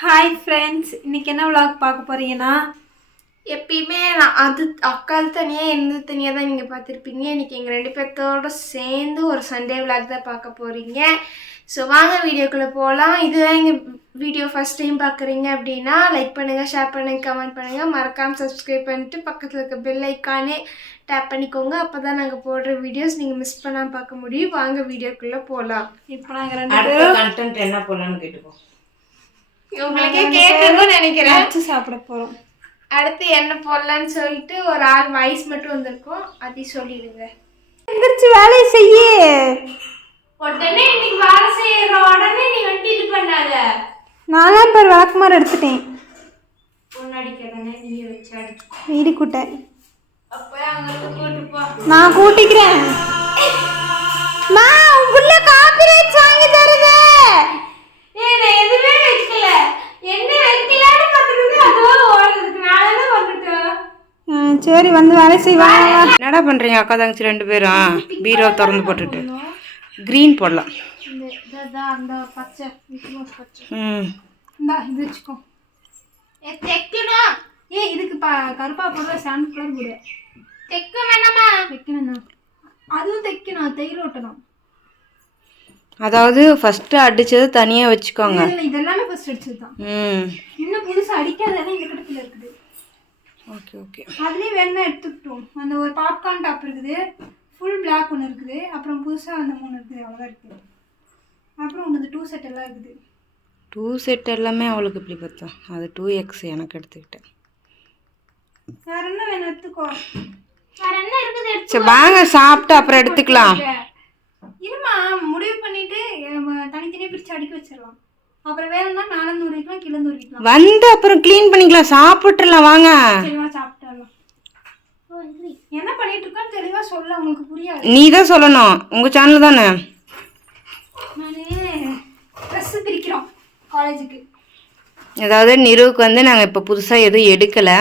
Hi friends, இன்றைக்கி என்ன vlog பார்க்க போகிறீங்கன்னா, எப்பயுமே நான் அக்கால் தனியாக என்னது தனியாக தான் நீங்கள் பார்த்துருப்பீங்க. இன்றைக்கி எங்கள் 2 பேர்த்தோடு சேர்ந்து ஒரு சண்டே விளாக் தான் பார்க்க போகிறீங்க. ஸோ வாங்க வீடியோக்குள்ளே போகலாம். இதுதான் எங்கள் வீடியோ ஃபஸ்ட் டைம் பார்க்குறீங்க அப்படின்னா லைக் பண்ணுங்கள், ஷேர் பண்ணுங்கள், கமெண்ட் பண்ணுங்கள், மறக்காமல் சப்ஸ்கிரைப் பண்ணிட்டு பக்கத்தில் இருக்க பெல் ஐக்கானே டேப் பண்ணிக்கோங்க. அப்போ தான் நாங்கள் போடுற வீடியோஸ் நீங்கள் மிஸ் பண்ணாமல் பார்க்க முடியும். வாங்க வீடியோக்குள்ளே போகலாம். இப்போ நாங்கள் 2 பேரும் கண்டென்ட் என்ன போடலான்னு கேட்டுக்கோம். உங்களுக்கே கேட்கணும்னு நினைக்கிறேன். வச்சு சாப்பிட போகிறோம். அடுத்து என்ன போடலான்னு சொல்லிட்டு ஒரு ஆள் வாய்ஸ் மட்டும் வந்திருக்கோம், அதையும் சொல்லிடுங்க. எந்திரிச்சு வேலையை செய்ய. உடனே இன்னைக்கு வேலை செய்யற உடனே நீ வந்து இது பண்ணாத. நாலாம் பேர் விளக்குமாறு எடுத்துட்டேன். பொண்ணடிக்கிறதானே நீ வச்சு அடிச்சு வீடு கூட்ட. அப்ப அங்க கூட்டு போ. நான் கூட்டிக்கிறேன். மா உள்ள காப்பிரைட்ஸ் வாங்கி தருது. நான் எதுவுமே வைக்கல, என்ன வைக்கலான்னு பார்த்துட்டு அதுவா ஓடுறதுக்கு நானே தான் வந்துட்டேன். சரி வந்து வேலை செய்வாங்க. என்னடா பண்றீங்க அக்கா தங்கச்சி 2 பேரும்? பீரோ திறந்து போட்டுட்டு கிரீன் போடலாம். அந்த பச்சை பச்சை இந்தா இது வச்சுக்கோ. தைக்கணும். இதுக்கு கருப்பா போடுற சாண்ட் கலர் போடு. தைக்க வேணாமா? தைக்கணும், அதுவும் தைக்கணும், தையல் ஓட்டணும். அதாவது ஃபர்ஸ்ட் அடிச்சது தனியா வச்சுக்கோங்க. இதெல்லாமே ஃபர்ஸ்ட் அடிச்சது தான். இன்னும் புதுசா அடிக்காதெல்லாம் இந்த கடத்துல இருக்குது. Okay okay. அதுலயே வேணா எடுத்துக்கிட்டோம். அந்த ஒரு பாப்கார்ன் டாப் இருக்குது, ஃபுல் பிளாக் ஒன்று இருக்குது, அப்புறம் புதுசாக அந்த 3 இருக்குது, அவ்வளோதான் இருக்குது. அப்புறம் உங்களுக்கு 2 செட் எல்லாம் இருக்குது. 2 செட் எல்லாமே அவளுக்கு இப்படி பார்த்தோம். அது 2X எனக்கு எடுத்துக்கிட்டேன். வேற என்ன வேணும் எடுத்துக்கோ. வேற என்ன இருக்குது? சரி வாங்க சாப்பிட்டு அப்புறம் எடுத்துக்கலாம். இருமா, முடிவு பண்ணிட்டு தனித்தனியாக பிரித்து அடுக்கி வச்சிடலாம். அப்புறம் வேணும்னா நாலந்து உரிக்கலாம், கிழந்து உரிக்கலாம். வந்து அப்புறம் க்ளீன் பண்ணிக்கலாம், சாப்பிட்டுலாம் வாங்க. சரிவா சாப்பிட்டாலும். என்ன பண்ணிட்டு இருக்கோம் தெளிவா சொல்ல, உங்களுக்கு புரியாது. நீ தான் சொல்லணும், உங்க சேனல் தானே. ட்ரெஸ் பிரிக்கிறோம் காலேஜுக்கு. அதாவது நிறுவுக்கு வந்து நாங்கள் இப்போ புதுசாக எதுவும் எடுக்கலை.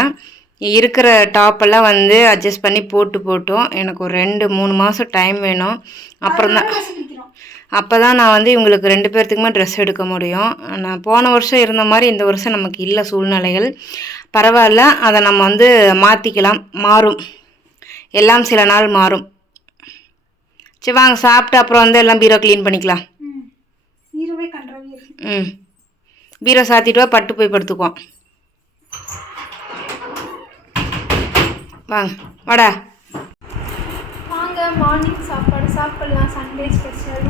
இருக்கிற டாப்பெல்லாம் வந்து அட்ஜஸ்ட் பண்ணி போட்டோம். எனக்கு ஒரு 2-3 மாதம் டைம் வேணும். அப்புறம் தான் அப்போ தான் நான் வந்து இவங்களுக்கு 2 பேர்த்துக்குமே ட்ரெஸ் எடுக்க முடியும். நான் போன வருஷம் இருந்த மாதிரி இந்த வருஷம் நமக்கு இல்லை சூழ்நிலைகள். பரவாயில்ல, அதை நம்ம வந்து மாற்றிக்கலாம், மாறும், எல்லாம் சில நாள் மாறும். சரி வாங்க சாப்பிட்டு அப்புறம் வந்து எல்லாம் பீரோ க்ளீன் பண்ணிக்கலாம். பீரோ சாத்திட்டு வா, பட்டு போய் படுத்துக்குவோம். வாங்க வாடா. வாங்க மார்னிங் சாப்பாடு சாப்பிடலாம். சண்டே ஸ்பெஷல்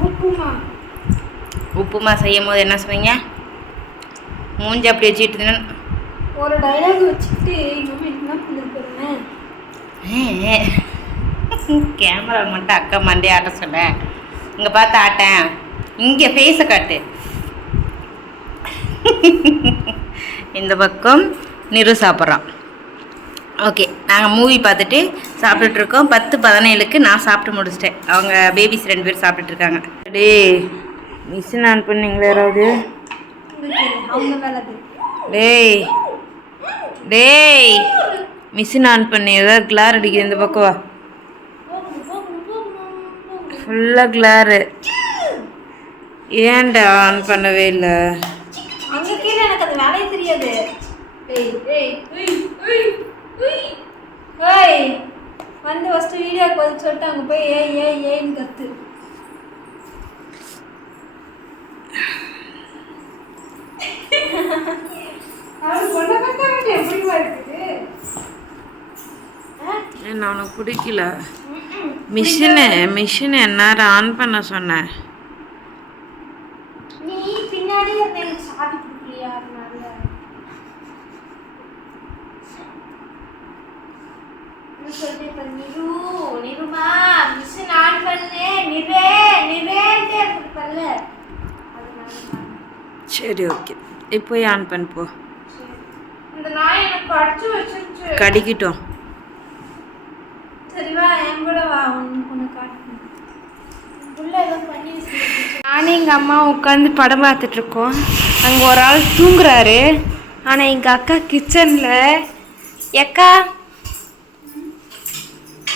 உப்புமா செய்யும் போது என்ன சொன்னீங்க? மூஞ்சி அப்படி வச்சுட்டு ஒரு டைலாக் வச்சுட்டு இன்னும் என்ன பண்ணிருக்கிறேன். கேமரா மட்டும் அக்கா மண்டே ஆட்ட சொல்ல. இங்கே பார்த்து ஆட்டேன், இங்கே ஃபேஸை காட்டு. இந்த பக்கம் நிறு சாப்பிட்றான். ஓகே, நாங்கள் மூவி பார்த்துட்டு சாப்பிட்டுட்ருக்கோம். 10-17க்கு நான் சாப்பிட்டு முடிச்சிட்டேன். அவங்க பேபிஸ் 2 பேர் சாப்பிட்டுட்ருக்காங்க. டே மிஷின் ஆன் பண்ணிங்களா யாராவது? டேய் டேய் மிஷின் ஆன் பண்ணி ஏதாவது கிளார் அடிக்குது. இந்த பக்கம் வா, ஃபுல்லாக கிளாரு. ஏன்டா ஆன் பண்ணவே இல்லை? எனக்கு அது வேலையே தெரியாது. வந்து ஃபர்ஸ்ட் வீடியோ பதில் சொல்லிட்டு அங்கே போய் ஏன்னு கத்து. என்ன உனக்கு பிடிக்கல? மிஷின் எந்நேரம் ஆன் பண்ண சொன்னேன். நீ பின்னாடி எனக்கு சாவி கொடுக்கலையா? சொல்லிட்டு நிருமா மிஷின் ஆன் பண்ணு, நிறேன்ட்டே இருப்பல்ல. சரி ஓகே, இப்போ ஆன் பண்ணு போ. இந்த நாய் எனக்கு கடிச்சு வச்சிருச்சு. கடிக்கிட்டோம். சரிவா, என் கூட வா, உனக்கு காட்டு. உள்ள ஏதோ பண்ணி நானும் எங்கள் அம்மா உட்காந்து படம் பார்த்துட்ருக்கோம். அங்கே ஒரு ஆள் தூங்குறாரு. ஆனால் எங்கள் அக்கா கிச்சனில். அக்கா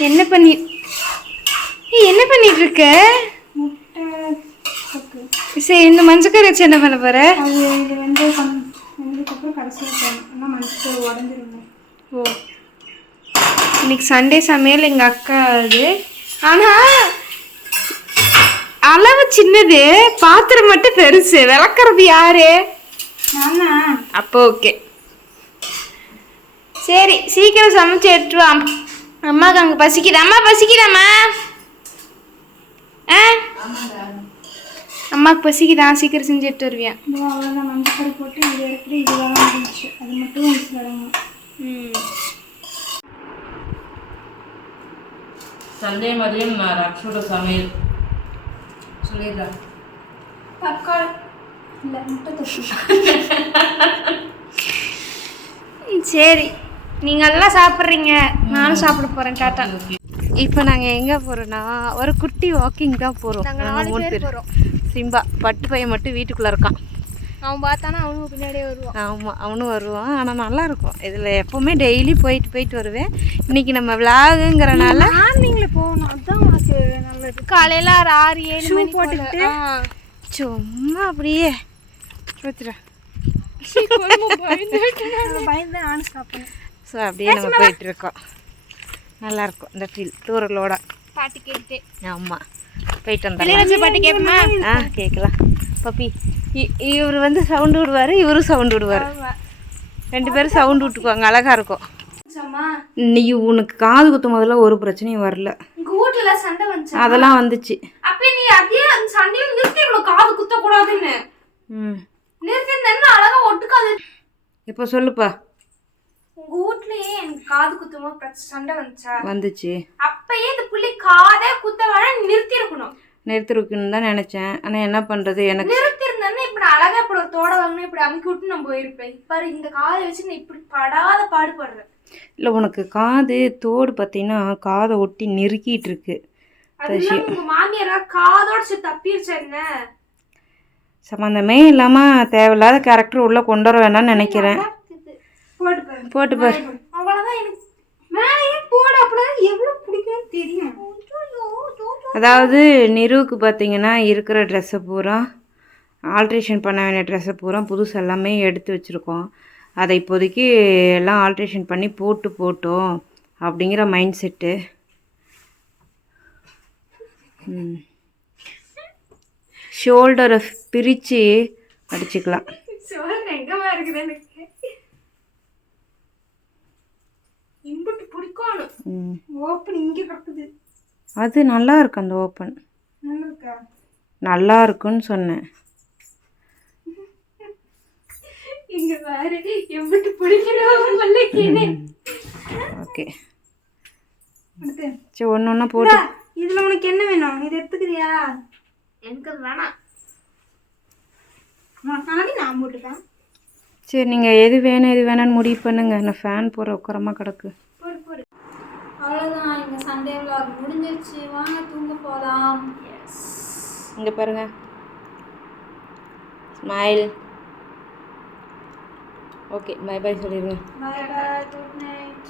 என்ன பண்ணிட்டு இருக்க? முட்டை சரி, இந்த மஞ்சக்கறி வச்சு என்ன பண்ண போற? அது இது வந்து வெந்ததுக்கப்புறம் கடைசியாக போடணும், ஆனால் மஞ்சள் உடஞ்சிருங்க. ஓ, இன்னைக்கு சண்டே சமையல் எங்கள் அக்கா அது. ஆனால் அளவு சின்னது, பாத்திரம் மட்டும் பெருசு. விளக்குறது யாரு? நானா? அப்போ ஓகே, சரி சீக்கிரம் சமைச்சு எடுத்துட்டு வா. அம்மாவுக்கு அங்கே பசிக்குது. அம்மா பசிக்குதாம்மா? ஆ, அம்மாவுக்கு பசிக்குதா? சீக்கிரம் செஞ்சு எடுத்து வருவியா? இதோ அவ்வளோதான், மஞ்சள் போட்டு இது இருக்கிற இதுவாக இருந்துச்சு, அது மட்டும் விசிலடணும். சண்டே மதியம் நான் ரக்ஷோட சமையல் சொல்லிடுறேன். தக்காளி இல்லை, முட்டை தொக்கு. சரி, நீங்கள் அதெல்லாம் சாப்பிட்றீங்க, நானும் சாப்பிட போகிறேன். டாட்டா. இப்போ நாங்கள் எங்கே போகிறோன்னா ஒரு குட்டி வாக்கிங் தான் போகிறோம். நாங்கள் நாங்கள் 4 3 பேர் பேர். போகிறோம். சிம்பா பட்டு பையன் மட்டும் வீட்டுக்குள்ளே இருக்கான். அவன் பார்த்தானா அவனும் பின்னாடியே வருவான். ஆமாம், அவனும் வருவான். ஆனால் நல்லாயிருக்கும் இதில். எப்போவுமே டெய்லி போயிட்டு வருவேன். இன்றைக்கி நம்ம விளாகுங்கிறனால மார்னிங்கில் போகணும், அதுதான் உனக்கு நல்லது. காலையில் ஒரு 6-7 மணி போட்டுக்கிட்டு சும்மா அப்படியே பார்த்துட்டேன். பயந்து நானும் ஸ்டாப் பண்ணேன். ஸோ அப்படியே நம்ம போயிட்டுருக்கோம். நல்லாயிருக்கும் இந்த ஃபீல், தூரலோட. பாட்டு கேட்டுட்டு. ஆமாம், போயிட்டு இளையராஜா வந்தோம். பாட்டு கேட்போமா? கேட்கலாம் பப்பி. இவர் வந்து சவுண்டு விடுவார், இவரும் சவுண்டு விடுவார். 2 பேரும் சவுண்டு விட்டுக்குவாங்க, அழகாக இருக்கும். நீ உனக்கு காது குத்தும் போதெல்ல ஒரு பிரச்சனையும் வரல. உங்க வீட்டுல சண்டை வந்துச்சு, அதெல்லாம் வந்துச்சு. அப்ப நீ அதே அந்த சண்டையில நிறுத்திக்கணும், காது குத்த கூடாதுன்னு. நிறுத்திருந்தா அழகா ஒட்டுக்காது. இப்போ சொல்லுப்பா. உங்க வீட்லயே எனக்கு காது குத்துமோ சண்டை வந்துச்சு. அப்பயே இந்த புள்ளி காதே குத்த வேணா நிறுத்திருக்கணும். நிறுத்திருக்குன்னு தான் நினைச்சேன். ஆனால் என்ன பண்ணுறது, எனக்கு நிறுத்திருந்தேன்னா இப்படி அழகா இப்படி ஒரு தோட வாங்கினா இப்படி அமுக்கி விட்டு நான் போயிருப்பேன். இப்ப இந்த காதை வச்சு நான் இப்படி படாத பாடுபடுறேன். இல்லை, உனக்கு காது தோடு பார்த்தீங்கன்னா காதை ஒட்டி நெருக்கிட்டு இருக்கு. அதெல்லாம் உங்க மாமியாரா காதோட சரி தப்பிருச்சா என்ன? சம்மந்தமே இல்லாமல் தேவையில்லாத கேரக்டர் உள்ளே கொண்டு வர வேணாம்னு நினைக்கிறேன். போட்டு பாரு. அவ்வளவுதான், எனக்கு மேலேயே போட அப்படிதான் எவ்வளவு பிடிக்கும்னு தெரியும். அதாவது நிருவுக்கு பார்த்தீங்கன்னா இருக்கிற ட்ரெஸ்ஸை பூரா ஆல்ட்ரேஷன் பண்ண வேண்டிய ட்ரெஸ்ஸை பூரா புதுசு எல்லாமே எடுத்து வச்சுருக்கோம். அதை இப்போதைக்கு எல்லாம் ஆல்ட்ரேஷன் பண்ணி போட்டோம் அப்படிங்கிற மைண்ட் செட்டு. ஷோல்டரை பிரித்து அடிச்சுக்கலாம். எங்கமா இருக்குது எனக்கு இம்புட்டு பிடிக்கணும். ஓப்பன் இங்கே கிடக்குது. அது நல்லா இருக்கு, அந்த ஓப்பன் நல்லா இருக்குன்னு சொன்னேன். இங்க வேற எம்பிட்டு பிடிக்கணும். அடுத்து ஓகே, சரி ஒன்று ஒன்றா போட்டு. இதில் உனக்கு என்ன வேணும்? இது எடுத்துக்கிறியா? எனக்கு அது வேணாம். உனக்காண்டி நான் போட்டுட்டேன். சரி, நீங்கள் எது வேணும் எது வேணான்னு முடிவு பண்ணுங்க. நான் ஃபேன் போகிற உட்காரமாக கிடக்கு. அவ்வளோதான், இந்த சண்டே விளாக் முடிஞ்சிருச்சு. வாங்க தூங்க போகலாம். இங்கே பாருங்க, ஸ்மைல். ஓகே, பை பை சொல்லிடுங்க. Bye bye, good night.